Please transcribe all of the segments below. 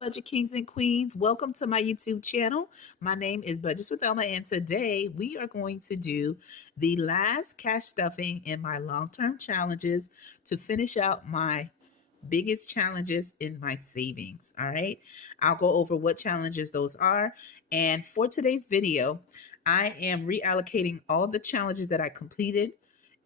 Budget Kings and Queens. Welcome to my YouTube channel. My name is Budgets with Elma, and today we are going to do the last cash stuffing in my long-term challenges to finish out my biggest challenges in my savings. All right, I'll go over what challenges those are. And for today's video, I am reallocating all of the challenges that I completed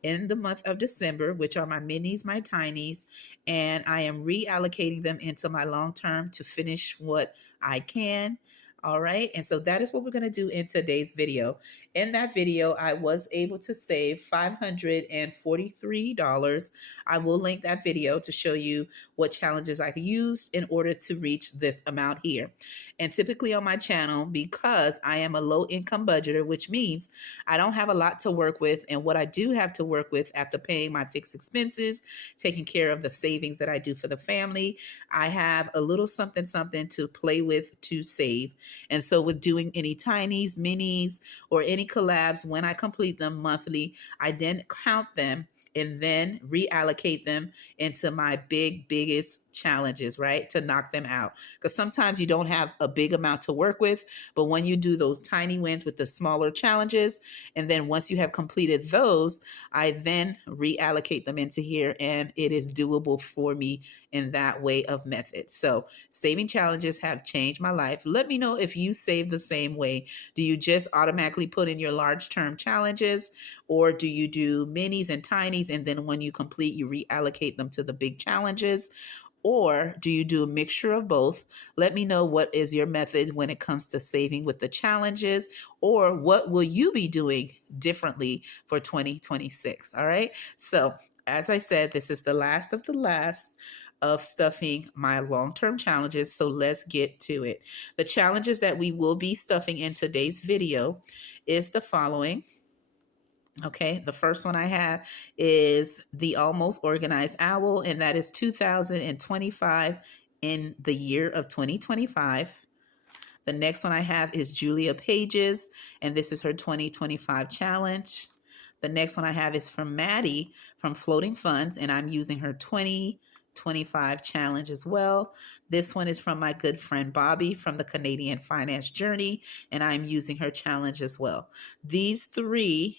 in the month of December, which are my minis, my tinies, and I am reallocating them into my long term to finish what I can. All right. And so that is what we're going to do in today's video. In that video, I was able to save $543. I will link that video to show you what challenges I used in order to reach this amount here. And typically on my channel, because I am a low income budgeter, which means I don't have a lot to work with. And what I do have to work with after paying my fixed expenses, taking care of the savings that I do for the family, I have a little something to play with to save. And so with doing any tinies, minis, or any collabs, when I complete them monthly, I then count them and then reallocate them into my biggest challenges, right? To knock them out. Because sometimes you don't have a big amount to work with, but when you do those tiny wins with the smaller challenges, and then once you have completed those, I then reallocate them into here, and it is doable for me in that way of method. So saving challenges have changed my life. Let me know if you save the same way. Do you just automatically put in your large term challenges, or do you do minis and tinies, and then when you complete, you reallocate them to the big challenges? Or do you do a mixture of both? Let me know what is your method when it comes to saving with the challenges, or what will you be doing differently for 2026? All right. So as I said, this is the last of stuffing my long-term challenges. So let's get to it. The challenges that we will be stuffing in today's video is the following. Okay, the first one I have is the Almost Organized Owl, and that is 2025 in the year of 2025. The next one I have is Julia Pages, and this is her 2025 challenge. The next one I have is from Maddie from Floating Funds, and I'm using her 2025 challenge as well. This one is from my good friend Bobby from the Canadian Finance Journey, and I'm using her challenge as well. These three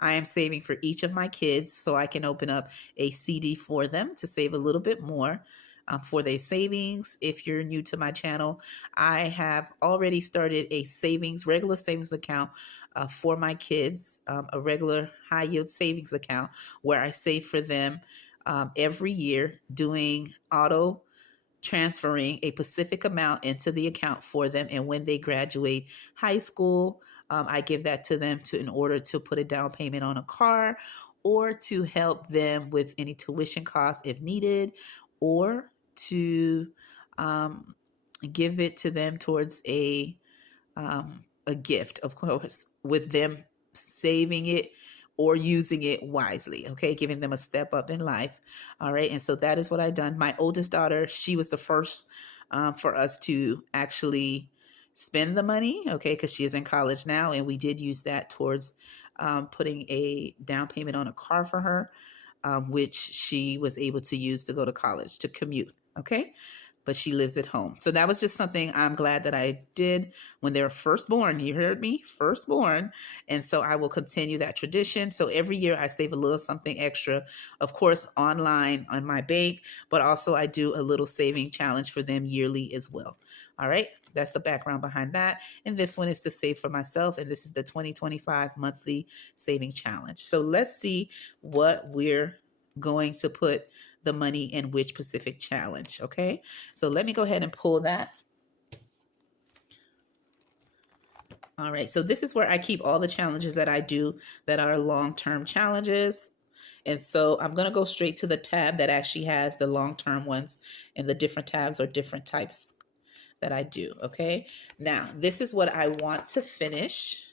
I am saving for each of my kids so I can open up a CD for them to save a little bit more for their savings. If you're new to my channel, I have already started a regular savings account for my kids, a regular high yield savings account where I save for them every year, doing auto transferring a specific amount into the account for them. And when they graduate high school, I give that to them in order to put a down payment on a car, or to help them with any tuition costs if needed, or to give it to them towards a gift, of course, with them saving it or using it wisely, okay? Giving them a step up in life. All right. And so that is what I've done. My oldest daughter, she was the first for us to actually spend the money, okay, because she is in college now. And we did use that towards putting a down payment on a car for her, which she was able to use to go to college, to commute, okay? But she lives at home. So that was just something I'm glad that I did when they were first born. You heard me, first born. And so I will continue that tradition. So every year I save a little something extra, of course, online on my bank, but also I do a little saving challenge for them yearly as well. All right. That's the background behind that. And this one is to save for myself. And this is the 2025 monthly saving challenge. So let's see what we're going to put the money in which specific challenge. Okay, so let me go ahead and pull that. All right, so this is where I keep all the challenges that I do that are long-term challenges. And so I'm going to go straight to the tab that actually has the long-term ones, and the different tabs or different types that I do. Okay, now this is what I want to finish.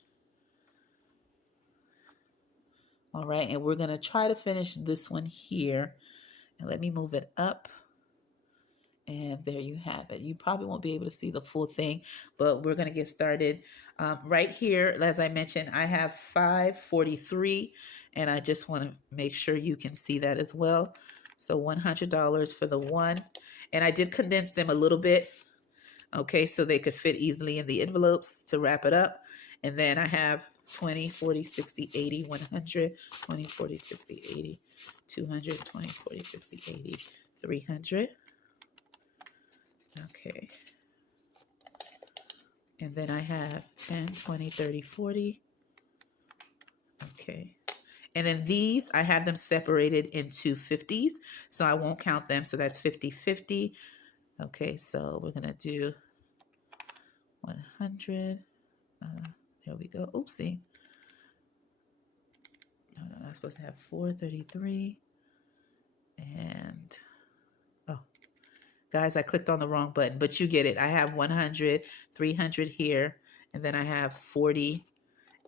All right, and we're going to try to finish this one here. And let me move it up. And there you have it. You probably won't be able to see the full thing, but we're going to get started. Right here, as I mentioned, I have 543, and I just want to make sure you can see that as well. So $100 for the one. And I did condense them a little bit Okay, so they could fit easily in the envelopes to wrap it up. And then I have 20, 40, 60, 80, 100, 20, 40, 60, 80, 200, 20, 40, 60, 80, 300. Okay. And then I have 10, 20, 30, 40. Okay. And then these, I have them separated into 50s, so I won't count them. So that's 50, 50. Okay, so we're going to do 100. There we go. Oopsie. No, I'm supposed to have 433. And, oh, guys, I clicked on the wrong button, but you get it. I have 100, 300 here, and then I have 40,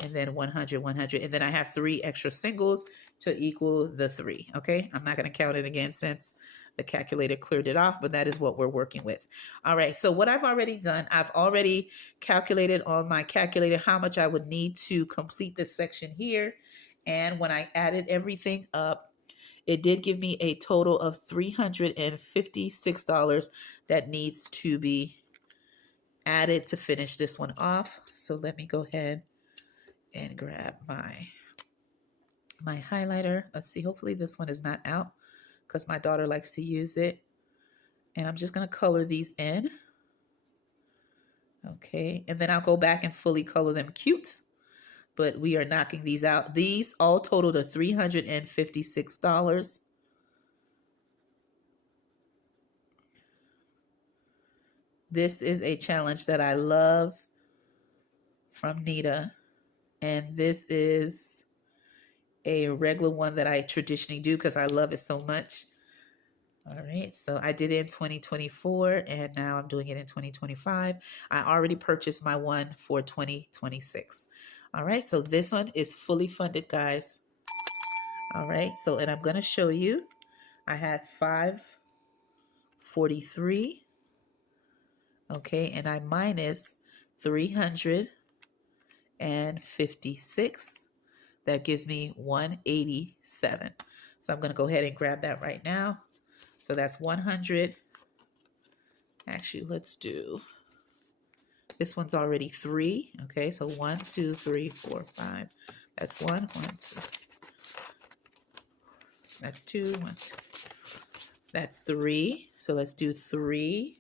and then 100, 100, and then I have 3 extra singles to equal the 3, okay? I'm not going to count it again since the calculator cleared it off, but that is what we're working with. All right, so what I've already done, I've already calculated on my calculator how much I would need to complete this section here, and when I added everything up, it did give me a total of $356 that needs to be added to finish this one off. So let me go ahead and grab my highlighter. Let's see, hopefully this one is not out because my daughter likes to use it. And I'm just going to color these in. Okay, and then I'll go back and fully color them cute. But we are knocking these out. These all totaled to $356. This is a challenge that I love from Nita. And this is a regular one that I traditionally do because I love it so much. All right, so I did it in 2024 and now I'm doing it in 2025. I already purchased my one for 2026. All right, so this one is fully funded, guys. All right, so and I'm going to show you. I had 543. Okay, and I minus 356. That gives me 187. So I'm going to go ahead and grab that right now. So that's 100. Actually, let's do, this one's already 3. Okay, so 1, 2, 3, 4, 5. That's 1, 1, 2. That's 2, 1, 2. That's 3. So let's do 3.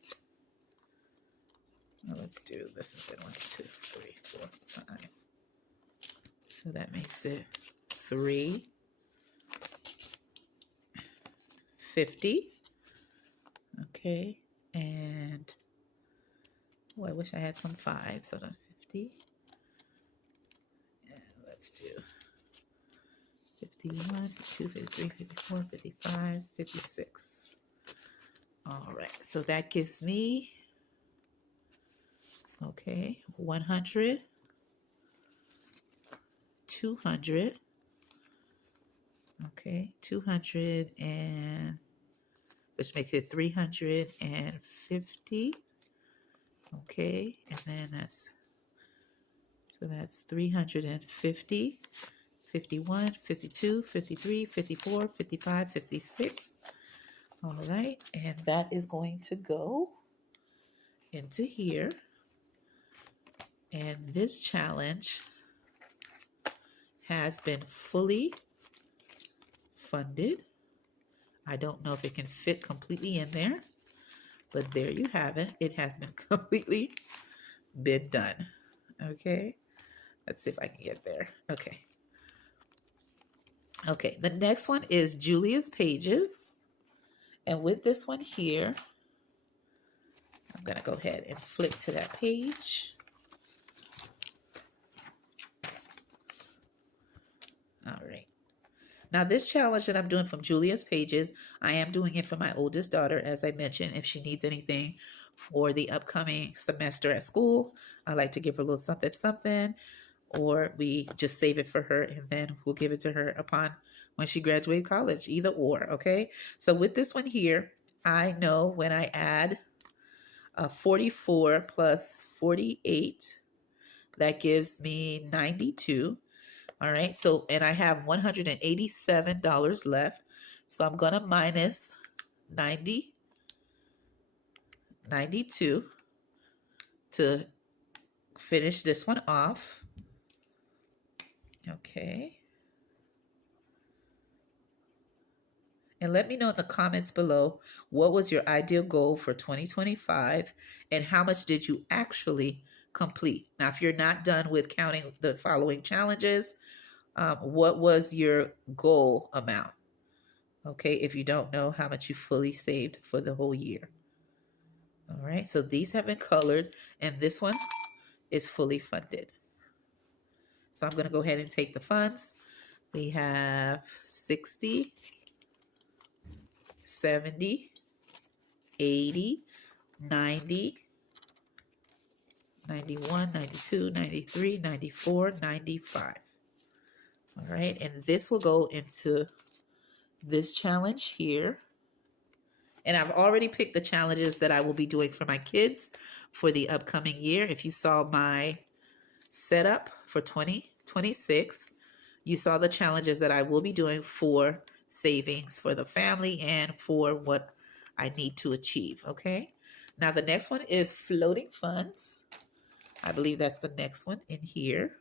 Well, let's do, this is 1, 2, 3, 4, 5. So that makes it 350. Okay, and oh, I wish I had some 5s. So then 50. And let's do 51, 52, 53, 54, 55, 56. All right, so that gives me, okay, 100, 200, okay, 200, and which makes it 350. Okay, and then that's 350, 51, 52, 53, 54, 55, 56. All right, and that is going to go into here. And this challenge has been fully funded. I don't know if it can fit completely in there, but there you have it. It has been completely been done. Okay, let's see if I can get there. Okay. Okay, the next one is Julia's Pages. And with this one here, I'm going to go ahead and flip to that page. All right. Now, this challenge that I'm doing from Julia's Pages, I am doing it for my oldest daughter, as I mentioned. If she needs anything for the upcoming semester at school, I like to give her a little something, something, or we just save it for her and then we'll give it to her upon when she graduates college, either or, okay? So with this one here, I know when I add 44 plus 48, that gives me 92. All right, so, and I have $187 left. So I'm going to minus 92. to finish this one off. Okay. And let me know in the comments below, what was your ideal goal for 2025 and how much did you actually complete? Now, if you're not done with counting the following challenges, what was your goal amount? Okay, if you don't know how much you fully saved for the whole year. All right, so these have been colored and this one is fully funded. So I'm going to go ahead and take the funds. We have 60, 70, 80, 90, 91, 92, 93, 94, 95. All right, and this will go into this challenge here. And I've already picked the challenges that I will be doing for my kids for the upcoming year. If you saw my setup for 2026, you saw the challenges that I will be doing for savings for the family and for what I need to achieve, okay? Now, the next one is floating funds. I believe that's the next one in here.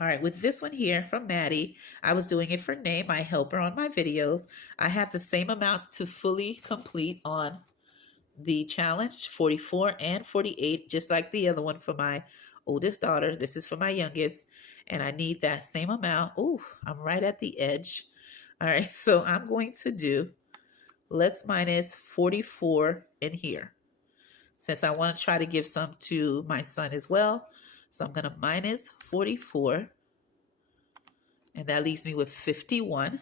All right, with this one here from Maddie, I was doing it for Nay, my helper on my videos. I have the same amounts to fully complete on the challenge, 44 and 48, just like the other one for my oldest daughter. This is for my youngest, and I need that same amount. Ooh, I'm right at the edge. All right, so I'm going to do, let's minus 44 in here, since I want to try to give some to my son as well. So I'm going to minus 44, and that leaves me with 51.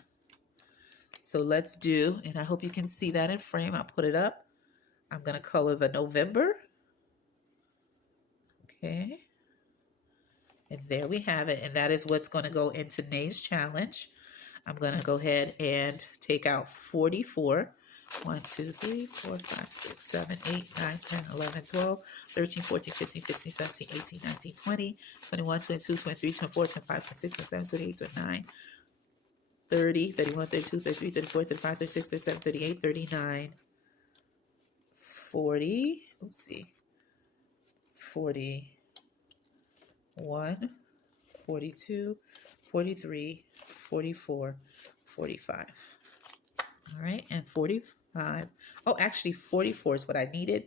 So let's do, and I hope you can see that in frame. I'll put it up. I'm going to color the November. Okay. And there we have it. And that is what's going to go into Nay's challenge. I'm going to go ahead and take out 44. 1, 2, 3, 4, 5, 6, 7, 8, 9, 10, 11, 12, 13, 14, 15, 16, 17, 18, 19, 20, 21, 22, 23, 24, 25, 26, 27, 28, 29, 30, 31, 32, 33, 34, 35, 36, 37, 38, 39, 40, oopsie, 41, 42, 43, 44, 45. All right, and 45. Oh, actually 44 is what I needed.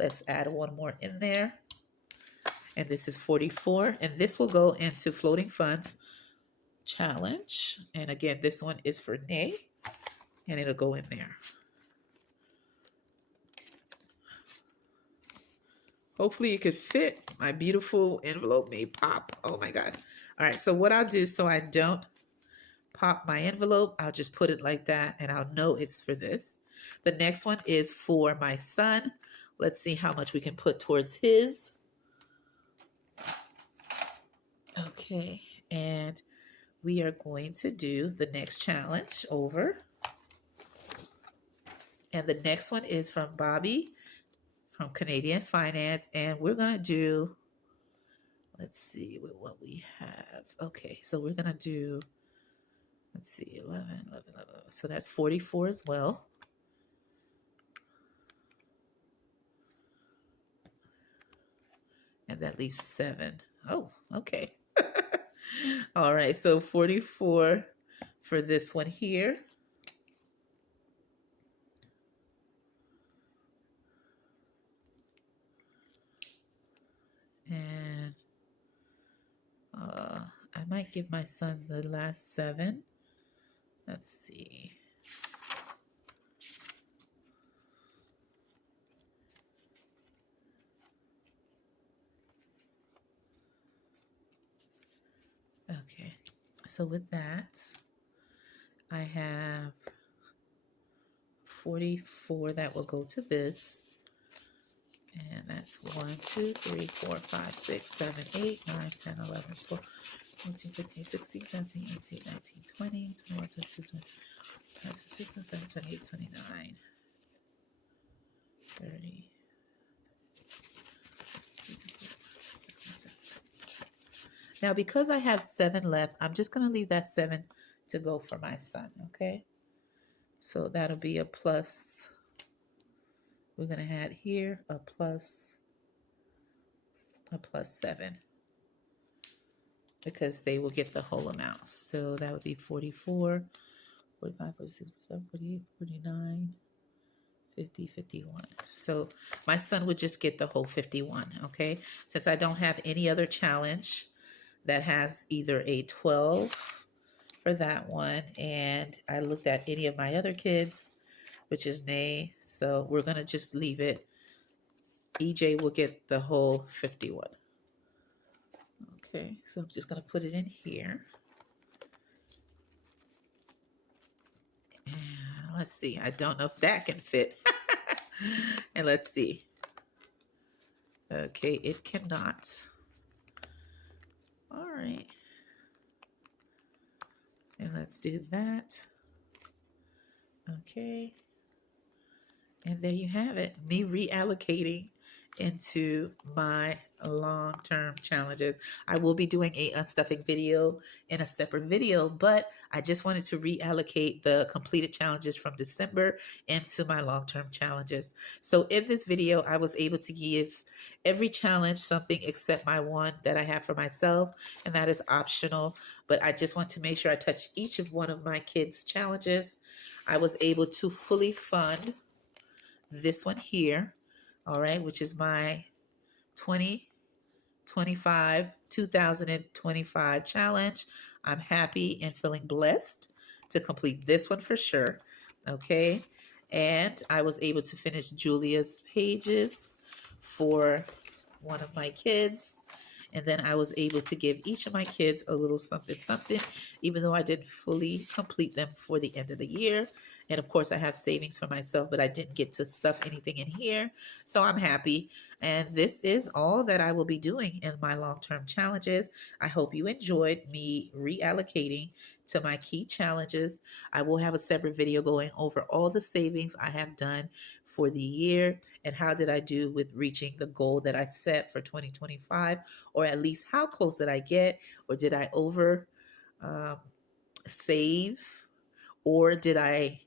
Let's add one more in there. And this is 44, and this will go into floating funds challenge. And again, this one is for Nay, and it'll go in there. Hopefully it could fit. My beautiful envelope may pop. Oh my God. All right, so what I'll do so I don't pop my envelope, I'll just put it like that and I'll know it's for this. The next one is for my son. Let's see how much we can put towards his. Okay, and we are going to do the next challenge over. And the next one is from Bobby from Canadian Finance, and we're going to do, let's see what we have. Okay, so we're going to do, let's see, 11. So that's 44 as well. And that leaves 7. Oh, okay. All right, so 44 for this one here. And I might give my son the last 7. Let's see. Okay, so with that, I have 44 that will go to this. And that's 1, 2, 3, 4, 5, 6, 7, 8, 9, 10, 11, 12, 14, 15, 16, 17, 18, 19, 20, 21, 22, 23, 26, 27, 28, 29, 30. Now, because I have 7 left, I'm just going to leave that 7 to go for my son, okay? So that'll be a plus we're going to add here a plus 7 because they will get the whole amount. So that would be 44, 45, 46, 47, 48, 49, 50, 51. So my son would just get the whole 51, okay? Since I don't have any other challenge that has either a 12 for that one, and I looked at any of my other kids, which is nay, so we're going to just leave it. EJ will get the whole 51. Okay, so I'm just going to put it in here. And let's see. I don't know if that can fit. And let's see. Okay, it cannot. All right. And let's do that. Okay. And there you have it. Me reallocating into my long-term challenges. I will be doing a unstuffing video in a separate video, but I just wanted to reallocate the completed challenges from December into my long-term challenges. So in this video, I was able to give every challenge something except my one that I have for myself, and that is optional. But I just want to make sure I touch each of one of my kids' challenges. I was able to fully fund this one here, all right, which is my 2025 challenge. I'm happy and feeling blessed to complete this one for sure, okay? And I was able to finish Julia's pages for one of my kids. And then I was able to give each of my kids a little something, something, even though I didn't fully complete them for the end of the year. And of course, I have savings for myself, but I didn't get to stuff anything in here. So I'm happy. And this is all that I will be doing in my long-term challenges. I hope you enjoyed me reallocating to my key challenges. I will have a separate video going over all the savings I have done for the year and how did I do with reaching the goal that I set for 2025, or at least how close did I get, or did I over save, or did I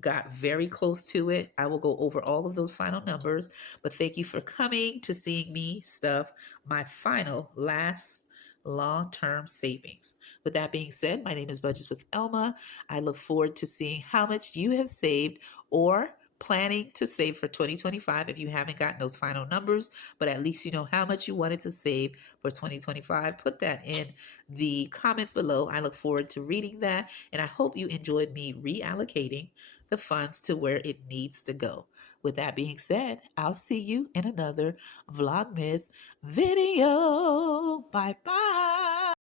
got very close to it. I will go over all of those final numbers, but thank you for coming to seeing me stuff my final last long-term savings. With that being said, my name is Budgets with Elma. I look forward to seeing how much you have saved or planning to save for 2025 if you haven't gotten those final numbers, but at least you know how much you wanted to save for 2025. Put that in the comments below. I look forward to reading that, and I hope you enjoyed me reallocating the funds to where it needs to go. With that being said, I'll see you in another Vlogmas video. Bye bye.